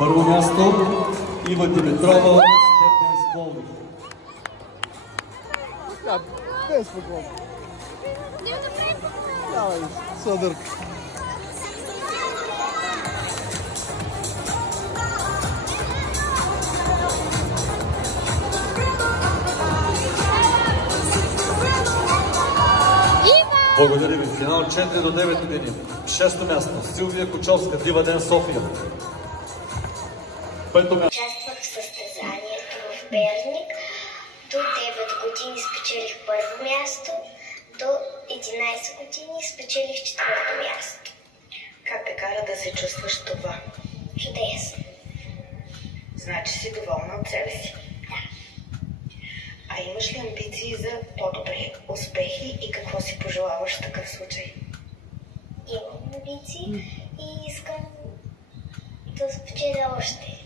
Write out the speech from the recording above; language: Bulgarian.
Първо място Ива Димитрова, Степен Сполнов. Без спокойно. Давай, Содърка. Благодаря ви. Финал 4 до 9 години. Шесто място Силвия Кочовска, Дива Ден София. Пето място. Участвах в състезанието в Перник. До 9 години спечелих първо място. До 11 години спечелих четвърто място. Как те кара да се чувстваш това? Чудесно. Значи си доволна от себе си. Да. А имаш ли амбиции за по-добри успехи и какво си пожелаваш в такъв случай? Имам амбиции и искам да спечеля още.